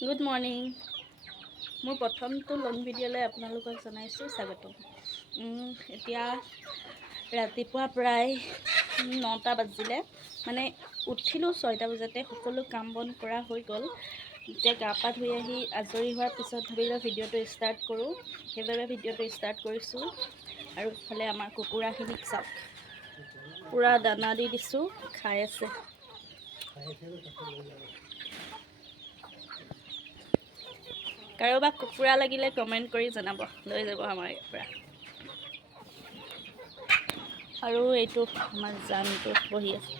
Good morning. মোৰ প্ৰথমটো লং ভিডিঅ'লৈ আপোনালোকক জনাইছোঁ স্বাগতম। এতিয়া ৰাতিপুৱা প্ৰায় 9টা বাজিলে, মানে উঠিলোঁ 6টা বজাতে। সকলো কাম বন কৰা হৈ গ'ল। এতিয়া গা পা ধুই আহি আজৰি হোৱাৰ পিছত ভাবিলোঁ ভিডিঅ'টো ষ্টাৰ্ট কৰোঁ, সেইবাবে ভিডিঅ'টো ষ্টাৰ্ট কৰিছোঁ। আৰু ইফালে আমাৰ কুকুৰাখিনিক চাওক, পূৰা দানা দি দিছোঁ, খাই আছে। কাৰোবাক কুকুৰা লাগিলে কমেণ্ট কৰি জনাব, লৈ যাব আমাৰ ইয়াৰ পৰা। আৰু এইটো আমাৰ জানটো বহি আছে।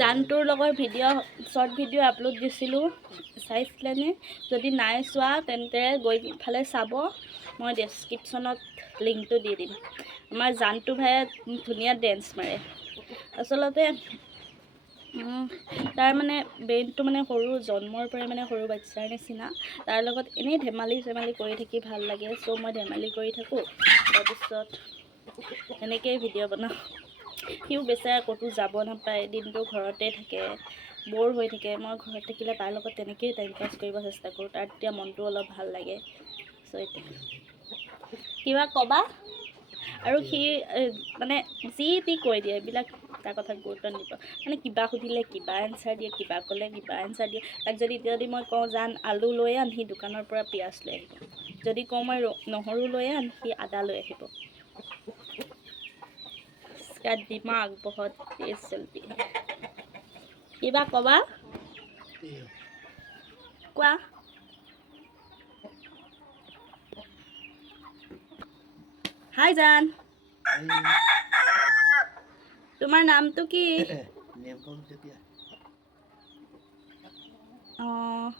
জানটোৰ লগত শ্বৰ্ট ভিডিঅ' আপলোড দিছিলোঁ, চাইছিলেনে? যদি নাই চোৱা তেন্তে গৈ ফালে চাব, মই ডেছক্ৰিপশ্যনত লিংকটো দি দিম। আমাৰ জানটো ভাই ধুনীয়া ডেন্স মাৰে। আচলতে তাৰ মানে ব্ৰেইনটো মানে সৰু, জন্মৰ পৰাই মানে সৰু বাচ্ছাৰ নিচিনা। তাৰ লগত এনেই ধেমালি কৰি থাকি ভাল লাগে, চ' মই ধেমালি কৰি থাকোঁ, তাৰপিছত এনেকেই ভিডিঅ' বনাওঁ। সিও বেচেৰা ক'তো যাব নাপায়, দিনটো ঘৰতে থাকে, ব'ৰ হৈ থাকে। মই ঘৰত থাকিলে তাৰ লগত তেনেকেই টাইম পাছ কৰিব চেষ্টা কৰোঁ, তাৰ তেতিয়া মনটো অলপ ভাল লাগে। চ' এতিয়া কিবা ক'বা? আৰু সি মানে যি টি কৈ দিয়ে, এইবিলাক তাৰ কথাত গুৰুত্ব নিদিব। মানে কিবা সুধিলে কিবা এনচাৰ দিয়ে, কিবা ক'লে কিবা এনচাৰ দিয়ে। তাক যদি মই কওঁ জান আলু লৈ আন, সি দোকানৰ পৰা পিঁয়াজ লৈ আহিব। যদি কওঁ মই নহৰু লৈ আন, সি আদা লৈ আহিব। इसका दिमाग बहुत तेज चलती है। কিবা ক'বা? কোৱা। হাই জান, তোমাৰ নামটো কি?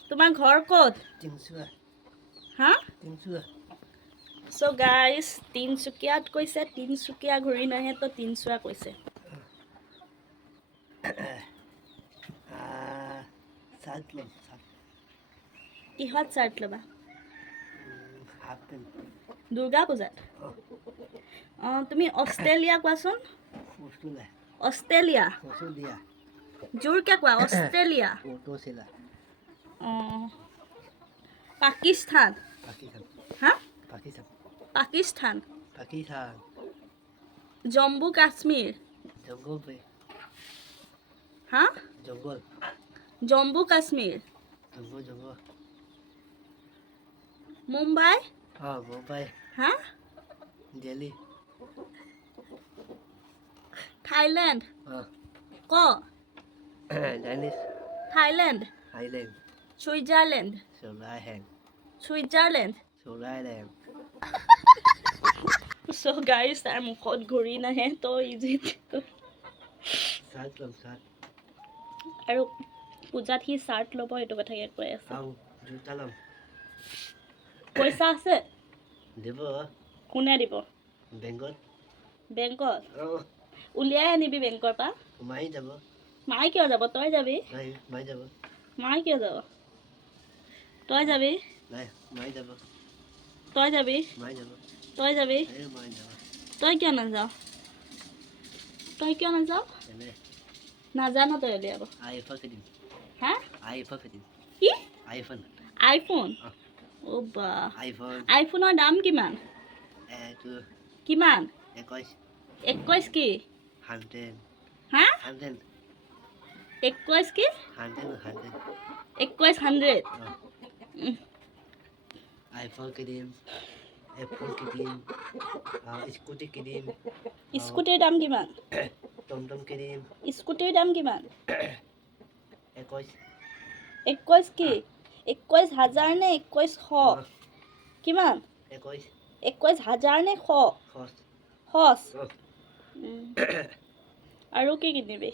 তোমাৰ ঘৰ ক'ত? হা? চ' গাইজ, তিনচুকীয়াত কৈছে, তিনচুকীয়া ঘূৰি নাহে তো তিনচুৱা কৈছে। কিহত চাৰ্ট ল'বা? দুৰ্গা পূজাত? তুমি অষ্ট্ৰেলিয়া কোৱাচোন। অষ্ট্ৰেলিয়া, জোৰকে কোৱা, অষ্ট্ৰেলিয়া। পাকিস্তান। হা? পাকিস্তান। জম্মু কাশ্মীৰ। হা? জম্মু কাশ্মীৰ। মুম্বাই। হা? দিল্লী। থাইলেণ্ড। ক? থাইলেণ্ড। ছুইজাৰলেণ্ড। ছুইজাৰলেণ্ড। চ' গাইজ, তাৰ মুখত ঘূৰি নাহে তো ইজি। আৰু পূজাত সি চাৰ্ট ল'ব, সেইটো কথাকে কৈ আছে। পইচা আছে? কোনে দিব? বেংকত? উলিয়াই আনিবি বেংকৰ পৰা। মায়ে কিয় যাব? তই যাবি। মায়ে কিয় যাব? তই যাবি। তই যাবি। তই যাবি। তই কিয় নাযাৱ? তই কিয় নাযাৱ? নাজান তই উলিয়াব। হা? কি? আইফোন? অ' বা, আইফোনৰ দাম কিমান? কিমান? 21 কি? হা? 21 কি? 2100? স্কুটিৰ দাম কিমান? স্কুটিৰ দাম কিমান? 21 কি? 21,000 নে 2100? কিমান? 21,000 নে 100? সচ? আৰু কি কিনিবি?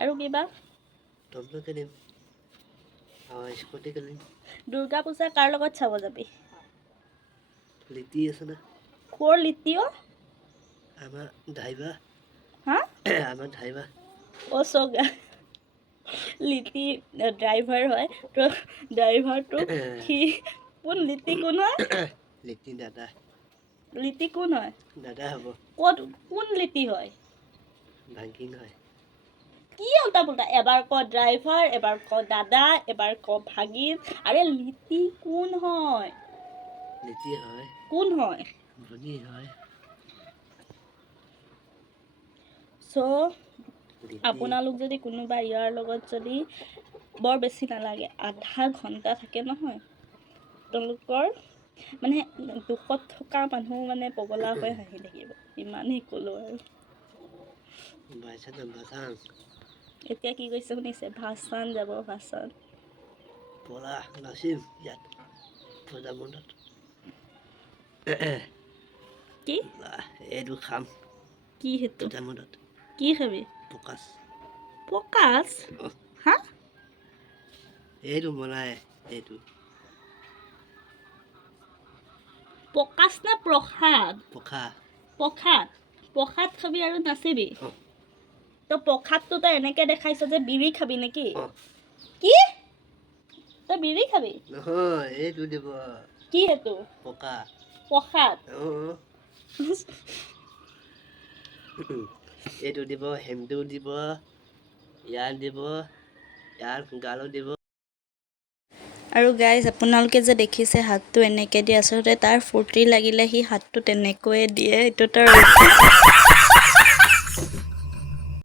আৰু কিবা? দুৰ্গা পূজা কাৰ লগত চাব যাবি? ক'ৰ লিটি অ'? হা? অ' চ' লিটি ড্ৰাইভাৰ হয় তো ড্ৰাইভাৰটো সি কোন লিটি কোন হয় লিটি দাদা লিটি কোন হয় দাদা হ'ব ক'ত কোন লিটি হয় ভাগিন হয় কি উল্টা পুল্টা এবাৰ ক ড্ৰাইভাৰ এবাৰ ক দাদা এবাৰ ক ভাগিন আৰে লিটি কোন হয় লিটি হয় কোন হয় ভনী হয় চ' লিটি আপোনালোক যদি কোনোবা ইয়াৰ লগত যদি বৰ বেছি নালাগে আধা ঘণ্টা থাকে নহয় তেওঁলোকৰ মানে দুখত থকা মানুহ মানে পগলা হৈ হাঁহি থাকিব ইমানেই ক'লোঁ আৰু বাইচান বাচান এতিয়া কি কৈছে শুনিছে ভাষণ যাব ভাষণ পলা নাচিম ইয়াত প্ৰজামণ্ডত কি এইটো খাম কি সেইটো প্ৰজামণ্ডত কি খাবি পকাচ পকাচ হা এইটো বনাই এইটো পকাচ নে প্ৰসাদ পকা প্ৰসাদ প্ৰসাদ খাবি আৰু নাচিবি তো প্ৰসাদটো তই এনেকৈ দেখাইছ যে বিড়ি খাবি নেকি কি তই বিড়ি খাবি নহয় এইটো দিব কি সেইটো পকা প্ৰসাদ এইটো দিব হেমটো দিব ইয়াৰ দিব ইয়াৰ গালো দিব আৰু গাইজ আপোনালোকে যে দেখিছে হাতটো এনেকৈ দিয়ে আচলতে তাৰ ফূৰ্তি লাগিলে সি হাতটো তেনেকৈয়ে দিয়ে এইটো তাৰ